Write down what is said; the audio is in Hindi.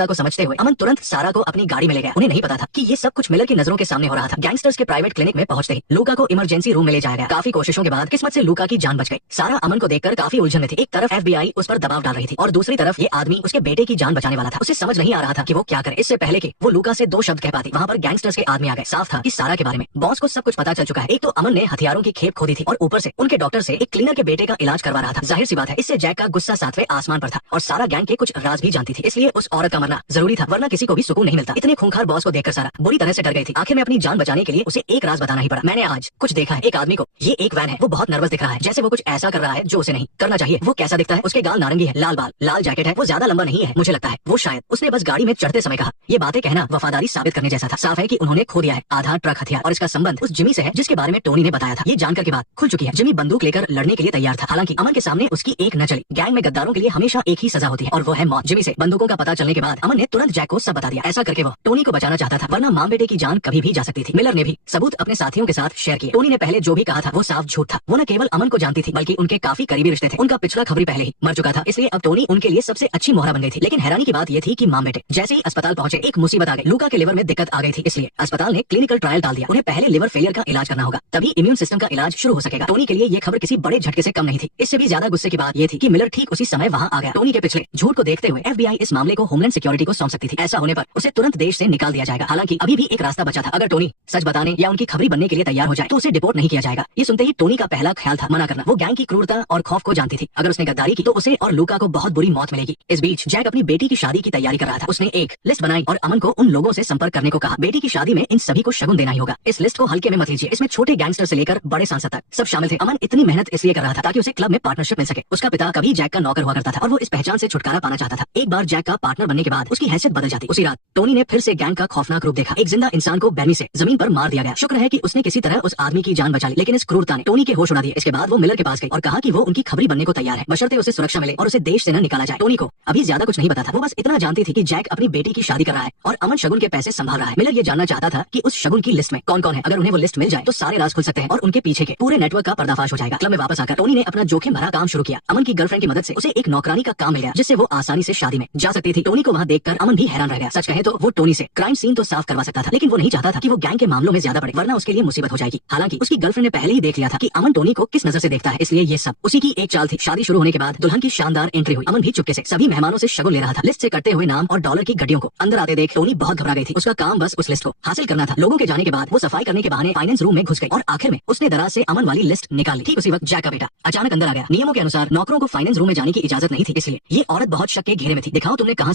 गुप्ता को समझते हुए अमन तुरंत सारा को अपनी गाड़ी में ले गया। उन्हें नहीं पता था कि ये सब कुछ मिलर की नजरों के सामने हो रहा था। गैंगस्टर्स के प्राइवेट क्लिनिक में पहुंचते ही लूका को इमरजेंसी रूम में ले जाया गया। काफी कोशिशों के बाद किस्मत से लूका की जान बच गई। सारा अमन को देखकर काफी उलझन में थी। एक तरफ FBI उस पर दबाव डाल रही थी और दूसरी तरफ ये आदमी उसके बेटे की जान बचाने वाला था। उसे समझ नहीं आ रहा था कि वो क्या करे। इससे पहले कि वो लूका से 2 शब्द कह पाती, वहाँ पर गैंगस्टर्स के आदमी आ गए। साफ था कि सारा के बारे में बॉस को सब कुछ पता चल चुका है। एक तो अमन ने हथियारों की खेप खोदी थी और ऊपर से उनके डॉक्टर से एक क्लीनर के बेटे का इलाज करवा रहा था। जाहिर सी बात है इससे जैक का गुस्सा 7वें आसमान पर था और सारा गैंग के कुछ राज भी जानती थी। इसलिए उस औरत का मरना जरूरी था, वरना किसी को भी सुकून नहीं मिलता। इतने खूंखार बॉस को देखकर सारा बुरी तरह से डर गई थी। आखिर में अपनी जान बचाने के लिए उसे एक राज बताना ही पड़ा। मैंने आज कुछ देखा है। एक आदमी को, ये एक वैन है, वो बहुत नर्वस दिख रहा है, जैसे वो कुछ ऐसा कर रहा है जो उसे नहीं करना चाहिए। वो कैसा दिखता है? उसके गाल नारंगी है, लाल बाल, लाल जैकेट है, वो ज्यादा लंबा नहीं है। मुझे लगता है वो शायद उसने बस गाड़ी में चढ़ते समय कहा। ये बातें कहना वफादारी साबित करने जैसा था। साफ है कि उन्होंने खो दिया है आधा ट्रक हथियार और इसका संबंध उस जिमी से है जिसके बारे में टोनी ने बताया था। ये जानकर के बात खुल चुकी है। जिमी बंदूक लेकर लड़ने के लिए तैयार था। हालांकि अमन के सामने उसकी एक न चली। गैंग में गद्दारों के लिए हमेशा एक ही सजा होती है और वो है मौत। जिमी से बंदूकों का पता चलने के बाद अमन ने तुरंत जैक को सब बता दिया। ऐसा करके वो टोनी को बचाना चाहता था, वरना मां बेटे की जान कभी भी जा सकती थी। मिलर ने भी सबूत अपने साथियों के साथ शेयर किए। टोनी ने पहले जो भी कहा था वो साफ झूठ था। वो न केवल अमन को जानती थी बल्कि उनके काफी करीबी रिश्ते थे। उनका पिछला खबरी पहले ही मर चुका था, इसलिए अब टोनी उनके लिए सबसे अच्छी मोहरा बन गई थी। लेकिन हैरानी की बात ये थी कि मां बेटे जैसे ही अस्पताल पहुंचे एक मुसीबत आ गई। लूका के लिवर में दिक्कत आ गई थी, इसलिए अस्पताल ने क्लिनिकल ट्रायल डाल दिया। उन्हें पहले लिवर फेलियर का इलाज करना होगा, तभी इम्यून सिस्टम का इलाज शुरू हो सकेगा। टोनी के लिए ये खबर किसी बड़े झटके से कम नहीं थी। इससे भी ज्यादा गुस्से की बात ये थी कि मिलर ठीक उसी समय वहाँ आ गया। टोनी के पिछले झूठ को देखते हुए FBI इस मामले को होमलैंड सिक्योरिटी को सौंप सकती थी। ऐसा होने पर उसे तुरंत देश से निकाल दिया जाएगा। हालांकि अभी भी एक रास्ता बचा था। अगर टोनी सच बताने या उनकी खबरी बनने के लिए तैयार हो जाए तो उसे डिपोर्ट नहीं किया जाएगा। ये सुनते ही टोनी का पहला ख्याल था मना करना। वो गैंग की क्रूरता और खौफ को जानती थी। अगर उसने गद्दारी की तो उसे और लूका को बहुत बुरी मौत मिलेगी। इस बीच जैक अपनी बेटी की शादी की तैयारी कर रहा था। उसने एक लिस्ट बनाई और अमन को उन लोगों से संपर्क करने को कहा। बेटी की शादी में इन सभी को शगुन देना ही होगा। इस लिस्ट को हल्के में मत लीजिए। इसमें छोटे गैंगस्टर से लेकर बड़े सांसद तक सब शामिल थे। अमन इतनी मेहनत इसलिए कर रहा था ताकि उसे क्लब में पार्टनरशिप मिल सके। उसका पिता कभी जैक का नौकर हुआ करता था और वो इस पहचान से छुटकारा पाना चाहता था। एक बार जैक का पार्टनर बनने के बाद उसकी हैसियत बदल जाती। उसी रात टोनी ने फिर से गैंग का खौफनाक रूप देखा। एक जिंदा इंसान को बैरमी से जमीन पर मार दिया गया। शुक्र है कि उसने किसी तरह उस आदमी की जान बचा ली, लेकिन इस क्रूरता ने टोनी के होश उड़ा दिए। इसके बाद वो मिलर के पास गई और कहा कि वो उनकी खबरी बनने को तैयार है, बशर्ते उसे सुरक्षा मिले और उसे देश से न निकाला जाए। टोनी को अभी ज्यादा कुछ नहीं पता था। वो बस इतना जानती थी कि जैक अपनी बेटी की शादी कर रहा है और अमन शगुन के पैसे संभाल रहा है। मिलर ये जानना चाहता था कि उस शगुन की लिस्ट में कौन कौन है। अगर उन्हें वो लिस्ट मिल जाए तो सारे राज खुल सकते हैं और उनके पीछे के पूरे नेटवर्क का पर्दाफाश हो जाएगा। क्लब में वापस आकर टोनी ने अपना जोखिम भरा काम शुरू किया। अमन की गर्लफ्रेंड की मदद से उसे एक नौकरानी का काम मिल गया, जिससे वो आसानी से शादी में जा सकती थी। टोनी को वहाँ देखकर अमन भी हैरान रह गया। सच कहे तो वो टोनी से क्राइम सीन तो साफ करवा सकता था, लेकिन वो नहीं चाहता था कि वो गैंग के मामलों में ज्यादा पड़े, वरना उसके लिए मुसीबत हो जाएगी। हालांकि उसकी गर्लफ्रेंड ने पहले ही देख लिया था कि अमन टोनी को किस नजर से देखता है, इसलिए ये सब उसी की एक चाल थी। शादी शुरू होने के बाद दुल्हन की शानदार एंट्री हुई। अमन भी चुपके से सभी मेहमानों से शगुन ले रहा था। लिस्ट से कटते हुए नाम और डॉलर की गड्डियों को अंदर आते देख टोनी बहुत घबरा गई थी। उसका काम बस उस लिस्ट को हासिल करना था। लोगों के जाने के बाद वो सफाई करने के बहाने फाइनेंस रूम में घुस गई और आखिर में उसने दराज से अमन वाली लिस्ट निकाली। ठीक उसी वक्त जैक का बेटा अचानक अंदर आ गया। नियमों के अनुसार नौकरों को फाइनेंस रूम में जाने की इजाजत नहीं थी, इसलिए ये औरत बहुत शक के घेरे में थी। दिखाओ तुमने कहां